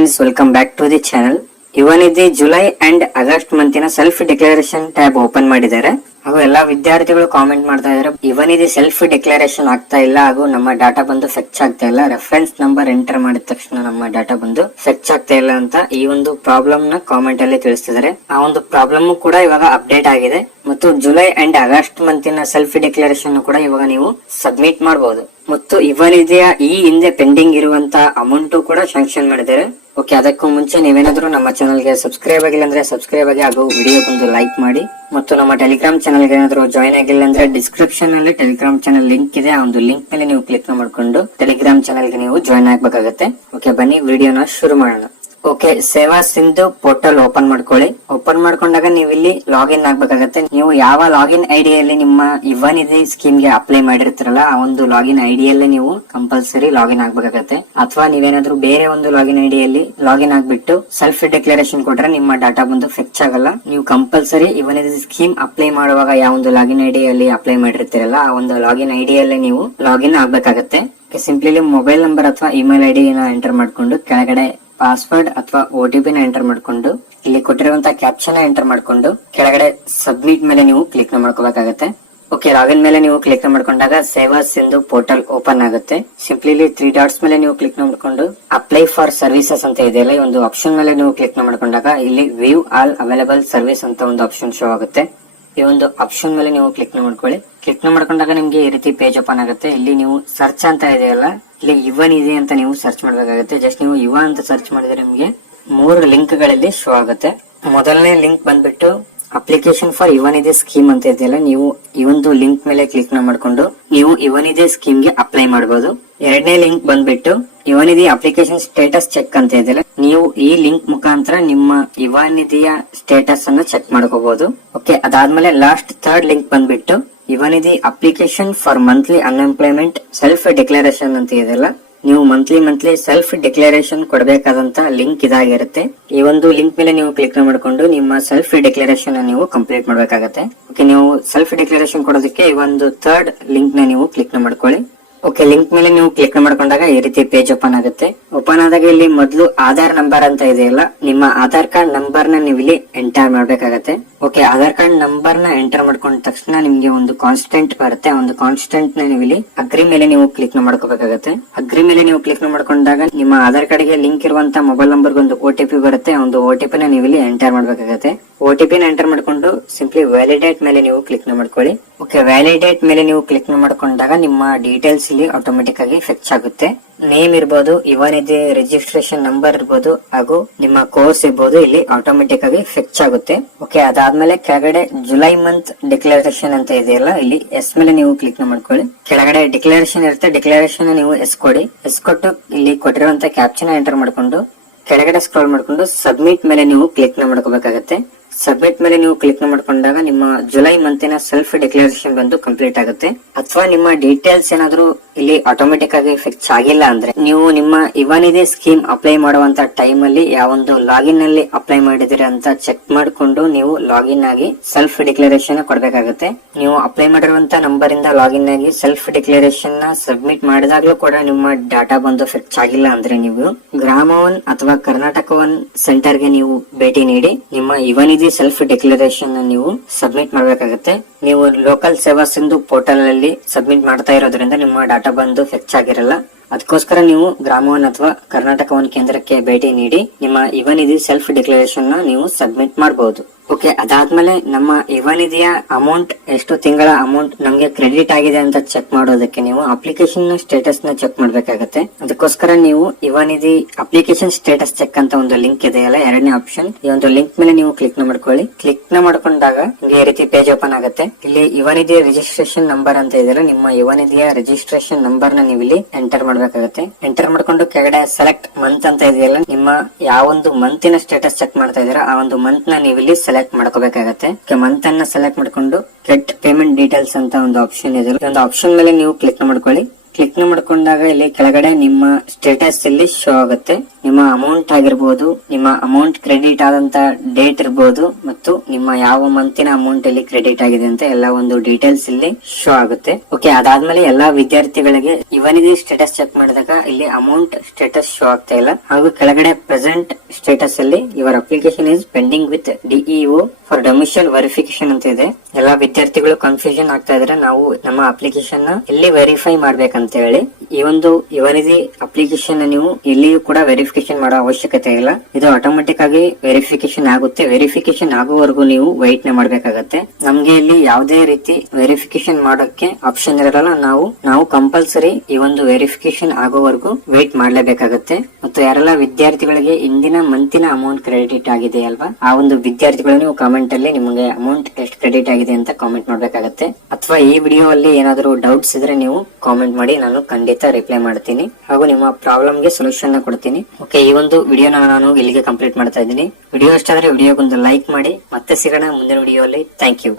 friends, welcome back to the channel. ಇವನಿದೆ July and August ಮಂತಿನ self declaration tab open ಮಾಡಿದ್ದಾರೆ ಹಾಗೂ ಎಲ್ಲಾ ವಿದ್ಯಾರ್ಥಿಗಳು ಕಾಮೆಂಟ್ ಮಾಡ್ತಾ ಇದ್ದಾರೆ ಇವನಿದೆ ಸೆಲ್ಫ್ ಡಿಕ್ಲರೇಷನ್ ಆಗ್ತಾ ಇಲ್ಲ ಹಾಗೂ ನಮ್ಮ ಡಾಟಾ ಬಂದು ಫೆಚ್ ಆಗ್ತಾ ಇಲ್ಲ. ರೆಫರೆನ್ಸ್ ನಂಬರ್ ಎಂಟರ್ ಮಾಡಿದ ತಕ್ಷಣ ನಮ್ಮ ಡಾಟಾ ಬಂದು ಫೆಚ್ ಆಗ್ತಾ ಇಲ್ಲ ಅಂತ ಈ ಒಂದು ಪ್ರಾಬ್ಲಮ್ ನ ಕಾಮೆಂಟ್ ಅಲ್ಲಿ ತಿಳಿಸ್ತಿದ್ದಾರೆ. ಆ ಒಂದು ಪ್ರಾಬ್ಲಮ್ ಕೂಡ ಇವಾಗ ಅಪ್ಡೇಟ್ ಆಗಿದೆ ಮತ್ತು ಜುಲೈ ಅಂಡ್ ಆಗಸ್ಟ್ ಮಂತಿನ ಸೆಲ್ಫ್ ಡಿಕ್ಲರೇಷನ್ ಕೂಡ ಇವಾಗ ನೀವು ಸಬ್ಮಿಟ್ ಮಾಡಬಹುದು. ಮತ್ತು ಇವನಿದೆಯ ಈ ಹಿಂದೆ ಪೆಂಡಿಂಗ್ ಇರುವಂತ ಅಮೌಂಟ್ ಕೂಡ ಶಾಂಕ್ಷನ್ ಮಾಡಿದ್ದಾರೆ. ಓಕೆ, ಅದಕ್ಕೂ ಮುಂಚೆ ನೀವೇನಾದ್ರೂ ನಮ್ಮ ಚಾನಲ್ ಗೆ ಸಬ್ಸ್ಕ್ರೈಬ್ ಆಗಿಲ್ಲ ಅಂದ್ರೆ ಸಬ್ಸ್ಕ್ರೈಬ್ ಆಗಿ ಹಾಗೂ ವಿಡಿಯೋಗೊಂದು ಲೈಕ್ ಮಾಡಿ. ಮತ್ತು ನಮ್ಮ ಟೆಲಿಗ್ರಾಮ್ ಚಾನಲ್ ಗೆ ಏನಾದ್ರು ಜಾಯ್ನ್ ಆಗಿಲ್ಲ ಅಂದ್ರೆ ಡಿಸ್ಕ್ರಿಪ್ಷನ್ ಅಲ್ಲಿ ಟೆಲಿಗ್ರಾಮ್ ಚಾನಲ್ ಲಿಂಕ್ ಇದೆ. ಆ ಒಂದು ಲಿಂಕ್ ಮೇಲೆ ನೀವು ಕ್ಲಿಕ್ ಮಾಡ್ಕೊಂಡು ಟೆಲಿಗ್ರಾಮ್ ಚಾನಲ್ ಗೆ ನೀವು ಜಾಯ್ನ್ ಆಗ್ಬೇಕಾಗತ್ತೆ. ಓಕೆ, ಬನ್ನಿ ವಿಡಿಯೋನ ಶುರು ಮಾಡೋಣ. ಓಕೆ, ಸೇವಾ ಸಿಂಧು ಪೋರ್ಟಲ್ ಓಪನ್ ಮಾಡ್ಕೊಳ್ಳಿ. ಓಪನ್ ಮಾಡ್ಕೊಂಡಾಗ ನೀವು ಇಲ್ಲಿ ಲಾಗಿನ್ ಆಗ್ಬೇಕಾಗತ್ತೆ. ನೀವು ಯಾವ ಲಾಗಿನ್ ಐಡಿಯಲ್ಲಿ ನಿಮ್ಮ ಇವನಿಧಿ ಸ್ಕೀಮ್ ಗೆ ಅಪ್ಲೈ ಮಾಡಿರ್ತೀರಲ್ಲ ಆ ಒಂದು ಲಾಗಿನ್ ಐಡಿಯಲ್ಲೇ ನೀವು ಕಂಪಲ್ಸರಿ ಲಾಗಿನ್ ಆಗ್ಬೇಕಾಗತ್ತೆ. ಅಥವಾ ನೀವೇನಾದ್ರೂ ಬೇರೆ ಒಂದು ಲಾಗಿನ್ ಐಡಿಯಲ್ಲಿ ಲಾಗಿನ್ ಆಗ್ಬಿಟ್ಟು ಸೆಲ್ಫ್ ಡಿಕ್ಲರೇಷನ್ ಕೊಟ್ರೆ ನಿಮ್ಮ ಡಾಟಾ ಬಂದು ಫೆಚ್ ಆಗಲ್ಲ. ನೀವು ಕಂಪಲ್ಸರಿ ಇವನಿಧಿ ಸ್ಕೀಮ್ ಅಪ್ಲೈ ಮಾಡುವಾಗ ಯಾವ ಒಂದು ಲಾಗಿನ್ ಐಡಿಯಲ್ಲಿ ಅಪ್ಲೈ ಮಾಡಿರ್ತೀರಲ್ಲ ಆ ಒಂದು ಲಾಗಿನ್ ಐಡಿಯಲ್ಲೇ ನೀವು ಲಾಗಿನ್ ಆಗ್ಬೇಕಾಗತ್ತೆ. ಸಿಂಪ್ಲಿ ಮೊಬೈಲ್ ನಂಬರ್ ಅಥವಾ ಇಮೇಲ್ ಐಡಿ ಎಂಟರ್ ಮಾಡ್ಕೊಂಡು ಕೆಳಗಡೆ ಪಾಸ್ವರ್ಡ್ ಅಥವಾ OTP ನ ಎಂಟರ್ ಮಾಡ್ಕೊಂಡು ಇಲ್ಲಿ ಕೊಟ್ಟಿರುವಂತಹ ಕ್ಯಾಪ್ಷನ್ ಎಂಟರ್ ಮಾಡ್ಕೊಂಡು ಕೆಳಗಡೆ ಸಬ್ಮಿಟ್ ಮೇಲೆ ನೀವು ಕ್ಲಿಕ್ ಮಾಡ್ಕೋಬೇಕಾಗತ್ತೆ. ಓಕೆ, ಲಾಗಿನ್ ಮೇಲೆ ನೀವು ಕ್ಲಿಕ್ ಮಾಡ್ಕೊಂಡಾಗ ಸೇವಾ ಸಿಂಧು ಪೋರ್ಟಲ್ ಓಪನ್ ಆಗುತ್ತೆ. ಸಿಂಪ್ಲಿ 3 ಡಾಟ್ಸ್ ಮೇಲೆ ನೀವು ಕ್ಲಿಕ್ ಮಾಡ್ಕೊಂಡು ಅಪ್ಲೈ ಫಾರ್ ಸರ್ವಿಸಸ್ ಅಂತ ಇದೆಯಲ್ಲ ಈ ಒಂದು ಆಪ್ಷನ್ ಮೇಲೆ ನೀವು ಕ್ಲಿಕ್ ಮಾಡ್ಕೊಂಡಾಗ ಇಲ್ಲಿ ವ್ಯೂ ಆಲ್ ಅವೈಲೇಬಲ್ ಸರ್ವಿಸ್ ಅಂತ ಒಂದು ಆಪ್ಷನ್ ಶೋ ಆಗುತ್ತೆ. ಈ ಒಂದು ಆಪ್ಷನ್ ಮೇಲೆ ನೀವು ಕ್ಲಿಕ್ ಮಾಡ್ಕೊಳ್ಳಿ. ಕ್ಲಿಕ್ ಮಾಡ್ಕೊಂಡಾಗ ನಿಮ್ಗೆ ಈ ರೀತಿ ಪೇಜ್ ಓಪನ್ ಆಗುತ್ತೆ. ಇಲ್ಲಿ ನೀವು ಸರ್ಚ್ ಅಂತ ಇದೆಯಲ್ಲ ಇಲ್ಲಿ ಇವನ್ ಇದೆ ಅಂತ ನೀವು ಸರ್ಚ್ ಮಾಡಬೇಕಾಗುತ್ತೆ. ಜಸ್ಟ್ ನೀವು ಯುವ ಅಂತ ಸರ್ಚ್ ಮಾಡಿದ್ರೆ ನಿಮ್ಗೆ 3 ಲಿಂಕ್ ಗಳಲ್ಲಿ ಶೋ ಆಗುತ್ತೆ. ಮೊದಲನೇ ಲಿಂಕ್ ಬಂದ್ಬಿಟ್ಟು ಅಪ್ಲಿಕೇಶನ್ ಫಾರ್ ಇವನಿದೆ ಸ್ಕೀಮ್ ಅಂತ ಇದೆಯಲ್ಲ ನೀವು ಈ ಒಂದು ಲಿಂಕ್ ಮೇಲೆ ಕ್ಲಿಕ್ ಮಾಡ್ಕೊಂಡು ನೀವು ಇವನಿದೆ ಸ್ಕೀಮ್ ಗೆ ಅಪ್ಲೈ ಮಾಡಬಹುದು. ಎರಡನೇ ಲಿಂಕ್ ಬಂದ್ಬಿಟ್ಟು ಇವನಿಧಿ ಅಪ್ಲಿಕೇಶನ್ ಸ್ಟೇಟಸ್ ಚೆಕ್ ಅಂತ ಇದೆಯಲ್ಲ ನೀವು ಈ ಲಿಂಕ್ ಮುಖಾಂತರ ನಿಮ್ಮ ಇವನಿಧಿಯ ಸ್ಟೇಟಸ್ ಅನ್ನು ಚೆಕ್ ಮಾಡ್ಕೋಬಹುದು. ಓಕೆ, ಅದಾದ್ಮೇಲೆ ಲಾಸ್ಟ್ ಥರ್ಡ್ ಲಿಂಕ್ ಬಂದ್ಬಿಟ್ಟು ಇವನಿಧಿ application for monthly unemployment self declaration ಅಂತ ಇದೆಯಲ್ಲ ನೀವು ಮಂತ್ಲಿ ಸೆಲ್ಫ್ ಡಿಕ್ಲರೇಷನ್ ಕೊಡಬೇಕಾದಂತ ಲಿಂಕ್ ಇದಾಗಿರುತ್ತೆ. ಈ ಒಂದು ಲಿಂಕ್ ಮೇಲೆ ನೀವು ಕ್ಲಿಕ್ ಮಾಡ್ಕೊಂಡು ನಿಮ್ಮ ಸೆಲ್ಫ್ ಡಿಕ್ಲರೇಷನ್ ನೀವು ಕಂಪ್ಲೀಟ್ ಮಾಡಬೇಕಾಗತ್ತೆ. ಓಕೆ, ನೀವು ಸೆಲ್ಫ್ ಡಿಕ್ಲರೇಷನ್ ಕೊಡೋದಕ್ಕೆ ಈ ಒಂದು ಥರ್ಡ್ ಲಿಂಕ್ ನ ನೀವು ಕ್ಲಿಕ್ ಮಾಡ್ಕೊಳ್ಳಿ. ಓಕೆ, ಲಿಂಕ್ ಮೇಲೆ ನೀವು ಕ್ಲಿಕ್ ಮಾಡ್ಕೊಂಡಾಗ ಈ ರೀತಿ ಪೇಜ್ ಓಪನ್ ಆಗುತ್ತೆ. ಓಪನ್ ಆದಾಗ ಇಲ್ಲಿ ಮೊದಲು ಆಧಾರ್ ನಂಬರ್ ಅಂತ ಇದೆಯಲ್ಲ ನಿಮ್ಮ ಆಧಾರ್ ಕಾರ್ಡ್ ನಂಬರ್ ನ ನೀವು ಇಲ್ಲಿ ಎಂಟರ್ ಮಾಡ್ಬೇಕಾಗತ್ತೆ. ಓಕೆ, ಆಧಾರ್ ಕಾರ್ಡ್ ನಂಬರ್ ನ ಎಂಟರ್ ಮಾಡ್ಕೊಂಡ ತಕ್ಷಣ ನಿಮ್ಗೆ ಒಂದು ಕಾನ್ಸ್ಟೆಂಟ್ ಬರುತ್ತೆ. ಆ ಒಂದು ಕಾನ್ಸ್ಟೆಂಟ್ ನ ನೀವು ಇಲ್ಲಿ ಅಗ್ರಿ ಮೇಲೆ ನೀವು ಕ್ಲಿಕ್ ಮಾಡ್ಕೋಬೇಕಾಗತ್ತೆ. ಅಗ್ರಿ ಮೇಲೆ ನೀವು ಕ್ಲಿಕ್ ಮಾಡ್ಕೊಂಡಾಗ ನಿಮ್ಮ ಆಧಾರ್ ಕಾರ್ಡ್ ಗೆ ಲಿಂಕ್ ಇರುವಂತ ಮೊಬೈಲ್ ನಂಬರ್ ಒಂದು OTP ಬರುತ್ತೆ. ಆ ಒಂದು OTP ನ ನೀವು ಇಲ್ಲಿ ಎಂಟರ್ ಮಾಡ್ಬೇಕಾಗತ್ತೆ. OTP ನ ಎಂಟರ್ ಮಾಡ್ಕೊಂಡು ಸಿಂಪ್ಲಿ ವ್ಯಾಲಿಡೇಟ್ ಮೇಲೆ ನೀವು ಕ್ಲಿಕ್ ಮಾಡ್ಕೊಳ್ಳಿ. ಓಕೆ, ವ್ಯಾಲಿಡೇಟ್ ಮೇಲೆ ನೀವು ಕ್ಲಿಕ್ ಮಾಡ್ಕೊಂಡಾಗ ನಿಮ್ಮ ಡೀಟೇಲ್ಸ್ ಇಲ್ಲಿ ಆಟೋಮೆಟಿಕ್ ಆಗಿ ಫೆಚ್ ಆಗುತ್ತೆ. ನೇಮ್ ಇರ್ಬೋದು, ಇವನಿದೆ ರಿಜಿಸ್ಟ್ರೇಷನ್ ನಂಬರ್ ಇರ್ಬೋದು ಹಾಗೂ ನಿಮ್ಮ ಕೋರ್ಸ್ ಇರ್ಬೋದು ಇಲ್ಲಿ ಆಟೋಮೆಟಿಕ್ ಆಗಿ ಫೆಚ್ ಆಗುತ್ತೆ. ಓಕೆ, ಅದಾದ್ಮೇಲೆ ಕೆಳಗಡೆ ಜುಲೈ ಮಂತ್ ಡಿಕ್ಲರೇಷನ್ ಅಂತ ಇದೆಯಲ್ಲ ಇಲ್ಲಿ ಎಸ್ ಮೇಲೆ ನೀವು ಕ್ಲಿಕ್ ಮಾಡ್ಕೊಳ್ಳಿ. ಕೆಳಗಡೆ ಡಿಕ್ಲರೇಷನ್ ಇರುತ್ತೆ, ಡಿಕ್ಲರೇಷನ್ ನೀವು ಎಸ್ ಕೊಡಿ. ಎಸ್ ಕೊಟ್ಟು ಇಲ್ಲಿ ಕೊಟ್ಟಿರುವಂತ ಕ್ಯಾಪ್ಷನ್ ಎಂಟರ್ ಮಾಡ್ಕೊಂಡು ಕೆಳಗಡೆ ಸ್ಕ್ರಾಲ್ ಮಾಡ್ಕೊಂಡು ಸಬ್ಮಿಟ್ ಮೇಲೆ ನೀವು ಕ್ಲಿಕ್ ಮಾಡ್ಕೋಬೇಕಾಗತ್ತೆ. ಸಬ್ಮಿಟ್ ಮೇಲೆ ನೀವು ಕ್ಲಿಕ್ ಮಾಡ್ಕೊಂಡಾಗ ನಿಮ್ಮ ಜುಲೈ ಮಂತಿನ ಸೆಲ್ಫ್ ಡಿಕ್ಲರೇಷನ್ ಬಂದು ಕಂಪ್ಲೀಟ್ ಆಗುತ್ತೆ. ಅಥವಾ ನಿಮ್ಮ ಡೀಟೇಲ್ಸ್ ಏನಾದ್ರು ಇಲ್ಲಿ ಆಟೋಮೆಟಿಕ್ ಆಗಿ ಫಿಕ್ಸ್ ಆಗಿಲ್ಲ ಅಂದ್ರೆ ನೀವು ನಿಮ್ಮ ಇವನಿದೆ ಸ್ಕೀಮ್ ಅಪ್ಲೈ ಮಾಡುವಂತ ಟೈಮ್ ಅಲ್ಲಿ ಯಾವೊಂದು ಲಾಗಿನ್ ಅಲ್ಲಿ ಅಪ್ಲೈ ಮಾಡಿದಿರಿ ಅಂತ ಚೆಕ್ ಮಾಡ್ಕೊಂಡು ನೀವು ಲಾಗಿನ್ ಆಗಿ ಸೆಲ್ಫ್ ಡಿಕ್ಲರೇಷನ್ ಕೊಡಬೇಕಾಗುತ್ತೆ. ನೀವು ಅಪ್ಲೈ ಮಾಡಿರುವಂತ ನಂಬರ್ ಇಂದ ಲಾಗಿನ್ ಆಗಿ ಸೆಲ್ಫ್ ಡಿಕ್ಲರೇಷನ್ ನ ಸಬ್ಮಿಟ್ ಮಾಡಿದಾಗ್ಲೂ ಕೂಡ ನಿಮ್ಮ ಡಾಟಾ ಬಂದು ಫಿಕ್ಸ್ ಆಗಿಲ್ಲ ಅಂದ್ರೆ ನೀವು ಗ್ರಾಮ ಒನ್ ಅಥವಾ ಕರ್ನಾಟಕ ಒನ್ ಸೆಂಟರ್ ಗೆ ನೀವು ಭೇಟಿ ನೀಡಿ ನಿಮ್ಮ ಇವನಿದೆ ಸೆಲ್ಫ್ ಡಿಕ್ಲರೇಷನ್ ನೀವು ಸಬ್ಮಿಟ್ ಮಾಡಬೇಕಾಗುತ್ತೆ. ನೀವು ಲೋಕಲ್ ಸೇವಾ ಸಿಂಧು ಪೋರ್ಟಲ್ ಅಲ್ಲಿ ಸಬ್ಮಿಟ್ ಮಾಡ್ತಾ ಇರೋದ್ರಿಂದ ನಿಮ್ಮ ಡಾಟಾ ಬಂದು ಫೆಚ್ ಆಗಿರಲ್ಲ. ಅದಕ್ಕೋಸ್ಕರ ನೀವು ಗ್ರಾಮ ಒನ್ ಅಥವಾ ಕರ್ನಾಟಕ ಒನ್ ಕೇಂದ್ರಕ್ಕೆ ಭೇಟಿ ನೀಡಿ ನಿಮ್ಮ ಇವನಿಧಿ ಸೆಲ್ಫ್ ಡಿಕ್ಲರೇಷನ್ ನ ನೀವು ಸಬ್ಮಿಟ್ ಮಾಡಬಹುದು. ಓಕೆ, ಅದಾದ್ಮೇಲೆ ನಮ್ಮ ಇವನಿಧಿಯ ಅಮೌಂಟ್ ಎಷ್ಟು ತಿಂಗಳ ಅಮೌಂಟ್ ನಮ್ಗೆ ಕ್ರೆಡಿಟ್ ಆಗಿದೆ ಅಂತ ಚೆಕ್ ಮಾಡೋದಕ್ಕೆ ನೀವು ಅಪ್ಲಿಕೇಶನ್ ಸ್ಟೇಟಸ್ ನ ಚೆಕ್ ಮಾಡ್ಬೇಕಾಗತ್ತೆ. ಅದಕ್ಕೋಸ್ಕರ ನೀವು ಇವನಿಧಿ ಅಪ್ಲಿಕೇಶನ್ ಸ್ಟೇಟಸ್ ಚೆಕ್ ಅಂತ ಒಂದು ಲಿಂಕ್ ಇದೆಯಲ್ಲ ಎರಡನೇ ಆಪ್ಷನ್ ಈ ಒಂದು ಲಿಂಕ್ ಮೇಲೆ ನೀವು ಕ್ಲಿಕ್ ಮಾಡ್ಕೊಳ್ಳಿ. ಕ್ಲಿಕ್ ಮಾಡ್ಕೊಂಡಾಗ ಈ ರೀತಿ ಪೇಜ್ ಓಪನ್ ಆಗುತ್ತೆ. ಇಲ್ಲಿ ಇವನಿಧಿ ರಿಜಿಸ್ಟ್ರೇಷನ್ ನಂಬರ್ ಅಂತ ಇದೆಯಲ್ಲ ನಿಮ್ಮ ಇವನಿಧಿಯ ರಿಜಿಸ್ಟ್ರೇಷನ್ ನಂಬರ್ ನ ನೀವು ಇಲ್ಲಿ ಎಂಟರ್ ಮಾಡ್ಬೇಕಾಗತ್ತೆ. ಎಂಟರ್ ಮಾಡ್ಕೊಂಡು ಕೆಳಗಡೆ ಸೆಲೆಕ್ಟ್ ಮಂತ್ ಅಂತ ಇದೆಯಲ್ಲ ನಿಮ್ಮ ಯಾವೊಂದು ಮಂತಿನ ಸ್ಟೇಟಸ್ ಚೆಕ್ ಮಾಡ್ತಾ ಇದೀರಾ ಆ ಒಂದು ಮಂತ್ ನ ನೀವು ಇಲ್ಲಿ ಸೆಲೆಕ್ಟ್ ಮಾಡ್ಕೋಬೇಕಾಗತ್ತೆ. ಮಂತ್ ಅನ್ನ ಸೆಲೆಕ್ಟ್ ಮಾಡ್ಕೊಂಡು ಗೆಟ್ ಪೇಮೆಂಟ್ ಡೀಟೇಲ್ಸ್ ಅಂತ ಒಂದು ಆಪ್ಷನ್ ಇದೆ. ಒಂದು ಆಪ್ಷನ್ ಮೇಲೆ ನೀವು ಕ್ಲಿಕ್ ಮಾಡ್ಕೊಳ್ಳಿ. ಕ್ಲಿಕ್ ಮಾಡ್ಕೊಂಡಾಗ ಇಲ್ಲಿ ಕೆಳಗಡೆ ನಿಮ್ಮ ಸ್ಟೇಟಸ್ ಇಲ್ಲಿ ಶೋ ಆಗುತ್ತೆ. ನಿಮ್ಮ ಅಮೌಂಟ್ ಆಗಿರ್ಬೋದು, ನಿಮ್ಮ ಅಮೌಂಟ್ ಕ್ರೆಡಿಟ್ ಆದಂತ ಡೇಟ್ ಇರ್ಬೋದು, ಮತ್ತು ನಿಮ್ಮ ಯಾವ ಮಂತಿನ ಅಮೌಂಟ್ ಇಲ್ಲಿ ಕ್ರೆಡಿಟ್ ಆಗಿದೆ ಅಂತ ಎಲ್ಲ ಒಂದು ಡೀಟೇಲ್ಸ್ ಇಲ್ಲಿ ಶೋ ಆಗುತ್ತೆ. ಓಕೆ, ಅದಾದ್ಮೇಲೆ ಎಲ್ಲಾ ವಿದ್ಯಾರ್ಥಿಗಳಿಗೆ ಇವನಿದೆ ಸ್ಟೇಟಸ್ ಚೆಕ್ ಮಾಡಿದಾಗ ಇಲ್ಲಿ ಅಮೌಂಟ್ ಸ್ಟೇಟಸ್ ಶೋ ಆಗ್ತಾ ಇಲ್ಲ. ಹಾಗೂ ಕೆಳಗಡೆ ಪ್ರೆಸೆಂಟ್ ಸ್ಟೇಟಸ್ ಅಲ್ಲಿ your application is pending with DEO for domicile verification ಅಂತ ಇದೆ. ಎಲ್ಲಾ ವಿದ್ಯಾರ್ಥಿಗಳು ಕನ್ಫ್ಯೂಷನ್ ಆಗ್ತಾ ಇದ್ರೆ ನಾವು ನಮ್ಮ ಅಪ್ಲಿಕೇಶನ್ ನ ಎಲ್ಲಿ ವೆರಿಫೈ ಮಾಡ್ಬೇಕಂತ ಹೇಳಿ. ಈ ಒಂದು ಇವನಿದೆ ಅಪ್ಲಿಕೇಶನ್ ನೀವು ಎಲ್ಲಿಯೂ ಕೂಡ ವೆರಿಫಿಕೇಶನ್ ಮಾಡೋ ಅವಶ್ಯಕತೆ ಇಲ್ಲ. ಇದು ಆಟೋಮೆಟಿಕ್ ಆಗಿ ವೆರಿಫಿಕೇಶನ್ ಆಗುತ್ತೆ. ವೆರಿಫಿಕೇಶನ್ ಆಗುವವರೆಗೂ ನೀವು ವೈಟ್ ನೇ ಮಾಡ್ಬೇಕಾಗತ್ತೆ. ನಮ್ಗೆ ಇಲ್ಲಿ ಯಾವುದೇ ರೀತಿ ವೆರಿಫಿಕೇಶನ್ ಮಾಡೋಕೆ ಆಪ್ಷನ್ ಇರಲ್ಲ. ನಾವು ಕಂಪಲ್ಸರಿ ಈ ಒಂದು ವೆರಿಫಿಕೇಶನ್ ಆಗೋವರೆಗೂ ವೈಟ್ ಮಾಡ್ಲೇಬೇಕಾಗತ್ತೆ. ಮತ್ತು ಯಾರೆಲ್ಲ ವಿದ್ಯಾರ್ಥಿಗಳಿಗೆ ಇಂದಿನ ಮಂತಿನ ಅಮೌಂಟ್ ಕ್ರೆಡಿಟ್ ಆಗಿದೆ ಅಲ್ವಾ, ಆ ಒಂದು ವಿದ್ಯಾರ್ಥಿಗಳು ನೀವು ಕಾಮೆಂಟ್ ಅಲ್ಲಿ ನಿಮಗೆ ಅಮೌಂಟ್ ಎಷ್ಟು ಕ್ರೆಡಿಟ್ ಆಗಿದೆ ಅಂತ ಕಾಮೆಂಟ್ ಮಾಡ್ಬೇಕಾಗತ್ತೆ. ಅಥವಾ ಈ ವಿಡಿಯೋ ಅಲ್ಲಿ ಏನಾದರೂ ಡೌಟ್ಸ್ ಇದ್ರೆ ನೀವು ಕಾಮೆಂಟ್ ಮಾಡಿ, ನಾನು ಖಂಡಿತ ರಿಪ್ಲೈ ಮಾಡ್ತೀನಿ ಹಾಗೂ ನಿಮ್ಮ ಪ್ರಾಬ್ಲಮ್ ಗೆ ಸೊಲ್ಯೂಷನ್ ಕೊಡ್ತೀನಿ. ಓಕೆ, ಈ ಒಂದು ವಿಡಿಯೋನ ನಾನು ಇಲ್ಲಿಗೆ ಕಂಪ್ಲೀಟ್ ಮಾಡ್ತಾ ಇದ್ದೀನಿ. ವಿಡಿಯೋ ಇಷ್ಟ ಆದ್ರೆ ವಿಡಿಯೋಗೊಂದು ಲೈಕ್ ಮಾಡಿ. ಮತ್ತೆ ಸಿಗೋಣ ಮುಂದಿನ ವಿಡಿಯೋ ಅಲ್ಲಿ. Thank you.